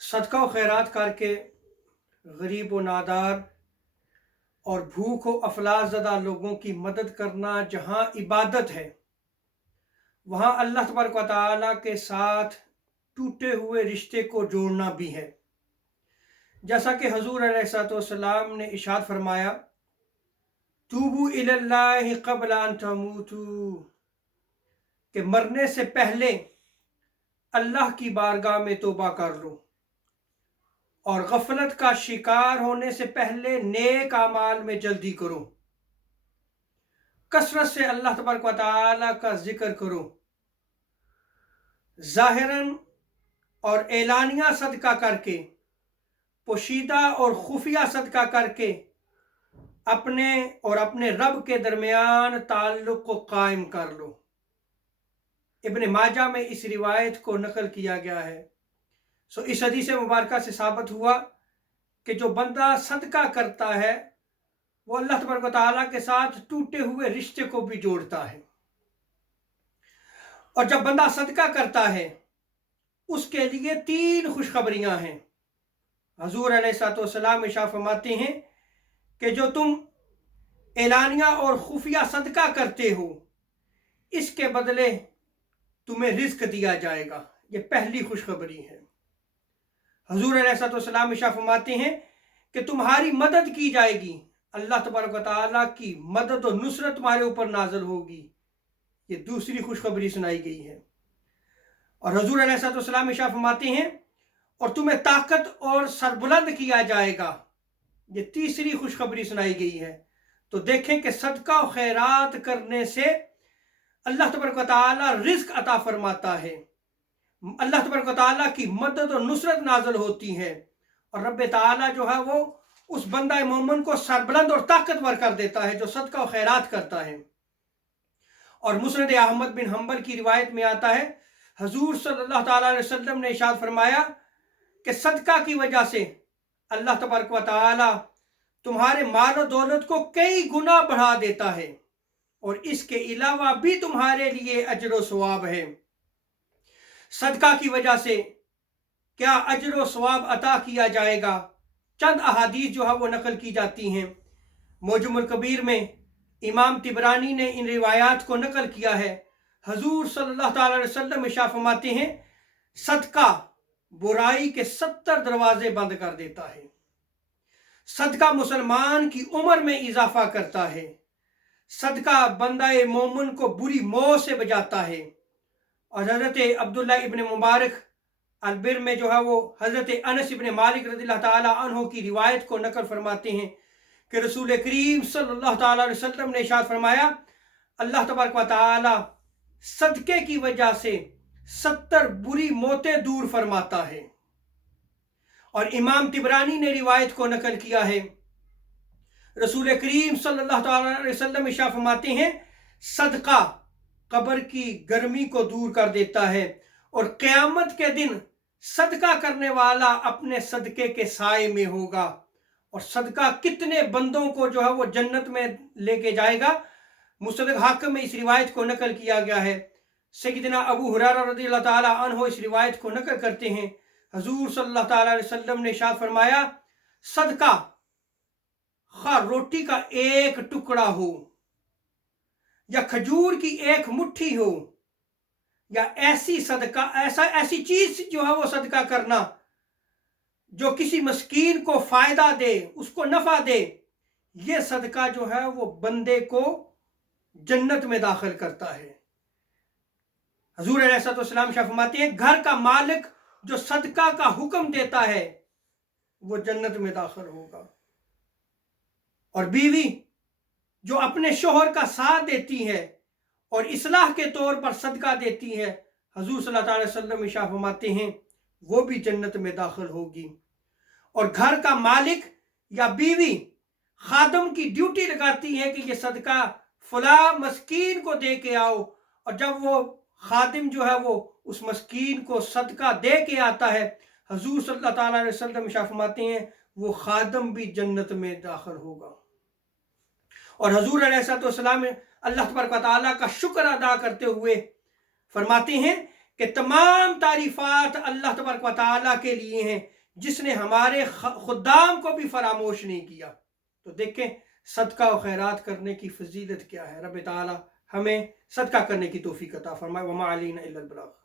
सदका व खैरात करके गरीब व नादार और भूख व अफलास ज़दा लोगों की मदद करना जहाँ इबादत है, वहाँ अल्लाह तबारक व तआला के साथ टूटे हुए रिश्ते को जोड़ना भी है। जैसा कि हजूर अलैहिस्सलाम ने इरशाद फरमाया, तूबू इलल्लाहि क़ब्ल अन तमूतू, कि मरने से पहले अल्लाह की बारगाह में तौबा कर लो और गफलत का शिकार होने से पहले नेक आमाल में जल्दी करो। कसरत से अल्लाह तबारक व तआला का जिक्र करो। ज़ाहिरन और एलानिया सदका करके, पोशीदा और खुफिया सदका करके अपने और अपने रब के दरमियान ताल्लुक़ को कायम कर लो। इब्न माजा में इस रिवायत को नकल किया गया है। इस हदीस मुबारक से साबित हुआ कि जो बंदा सदका करता है वो अल्लाह तबारक व तआला के साथ टूटे हुए रिश्ते को भी जोड़ता है। और जब बंदा सदका करता है उसके लिए 3 खुशखबरियां हैं। हजूर अलैहिस्सलाम इरशाद फरमाते हैं कि जो तुम एलानिया और खुफिया सदका करते हो, इसके बदले तुम्हें रिज्क दिया जाएगा। ये पहली खुशखबरी है। हजूर अलैहिस्सलाम इरशाद फरमाते हैं कि तुम्हारी मदद की जाएगी, अल्लाह तबारक व तआला की मदद और नुसरत तुम्हारे ऊपर नाज़िल होगी। ये दूसरी खुशखबरी सुनाई गई है। और हजूर अलैहिस्सलाम इरशाद फरमाते हैं और तुम्हें ताकत और सरबुलंद किया जाएगा। ये तीसरी खुशखबरी सुनाई गई है। तो देखें कि सदका और खैरात करने से अल्लाह तबारक व तआला रिज़्क अता फरमाता है, अल्लाह तबारक व तआला की मदद और नुसरत नाज़िल होती है और रब तआला जो है वो उस बंदा मोमिन को सरबुलंद और ताकतवर कर देता है जो सदका और खैरात करता है। और मुस्नद अहमद बिन हम्बल की रिवायत में आता है, हजूर सल्लल्लाहु अलैहि वसल्लम ने इरशाद फरमाया कि सदका की वजह से अल्लाह तबारक व तआला तुम्हारे माल और दौलत को कई गुना बढ़ा देता है और इसके अलावा भी तुम्हारे लिए अजर व सवाब है। सदका की वजह से क्या अजर व सवाब अता किया जाएगा, चंद अहादीस जो है वो नकल की जाती हैं। मोजमुल कबीर में इमाम तिबरानी ने इन रिवायात को नकल किया है। हजूर सल्लल्लाहु अलैहि वसल्लम इरशाद फरमाते हैं, सदका बुराई के 70 दरवाजे बंद कर देता है। सदका मुसलमान की उम्र में इजाफा करता है। सदका बंदाए मोमिन को बुरी मौत से बचाता है। और हज़रत अब्दुल्ला इब्न मुबारक अलबिर में जो है वो हज़रत अनस इब्न मालिक रज़ियल्लाहु ताला अन्हु की रिवायत को नकल फरमाते हैं कि रसूल करीम सल्लल्लाहु अलैहि वसल्लम ने इरशाद फरमाया, अल्लाह तबारक व तआला सदके की वजह से 70 बुरी मौतें दूर फरमाता है। और इमाम तिबरानी ने रिवायत को नकल किया है, रसूल करीम सल्लल्लाहु अलैहि वसल्लम इरशाद फरमाते हैं, सदका कब्र की गर्मी को दूर कर देता है और क़यामत के दिन सदका करने वाला अपने सदके के साए में होगा। और सदका कितने बंदों को जो है वो जन्नत में लेके जाएगा। मुस्नद हाकिम में इस रिवायत को नकल किया गया है। सय्यदना अबू हुरैरा रज़ियल्लाहु ताला अन्हु इस रिवायत को नकल करते हैं। हजूर सल्लल्लाहु ताला अलैहि वसल्लम ने इरशाद फरमाया, सदका खा रोटी का एक टुकड़ा हो या खजूर की एक मुट्ठी हो या ऐसी चीज जो है वो सदका करना जो किसी मस्कीन को फायदा दे, उसको नफा दे, ये सदका जो है वो बंदे को जन्नत में दाखिल करता है। हजूर अलैहिस्सलाम फरमाते हैं, घर का मालिक जो सदका का हुक्म देता है वो जन्नत में दाखिल होगा। और बीवी जो अपने शोहर का साथ देती है और इस्लाह के तौर पर सदका देती है, हजूर सल्लल्लाहु अलैहि वसल्लम इरशाद फरमाते हैं वो भी जन्नत में दाखिल होगी। और घर का मालिक या बीवी खादम की ड्यूटी लगाती है कि ये सदका फला मस्कीन को दे के आओ, और जब वो खादिम जो है वो उस मस्कीन को सदका दे के आता है, हजूर सल्लल्लाहु अलैहि वसल्लम इरशाद फरमाते हैं वो खादम भी जन्नत में दाखिल होगा। और हजूर अलैहिस्सलाम अल्लाह तबारक व तआला का शुक्र अदा करते हुए फरमाते हैं کہ تمام تعریفات اللہ تبارک و تعالیٰ کے لیے ہیں جس نے ہمارے خدام کو بھی فراموش نہیں کیا۔ تو دیکھیں صدقہ و خیرات کرنے کی فضیلت کیا ہے۔ رب تعالیٰ ہمیں صدقہ کرنے کی توفیق عطا فرمائے۔ وما علینا الا البلاغ۔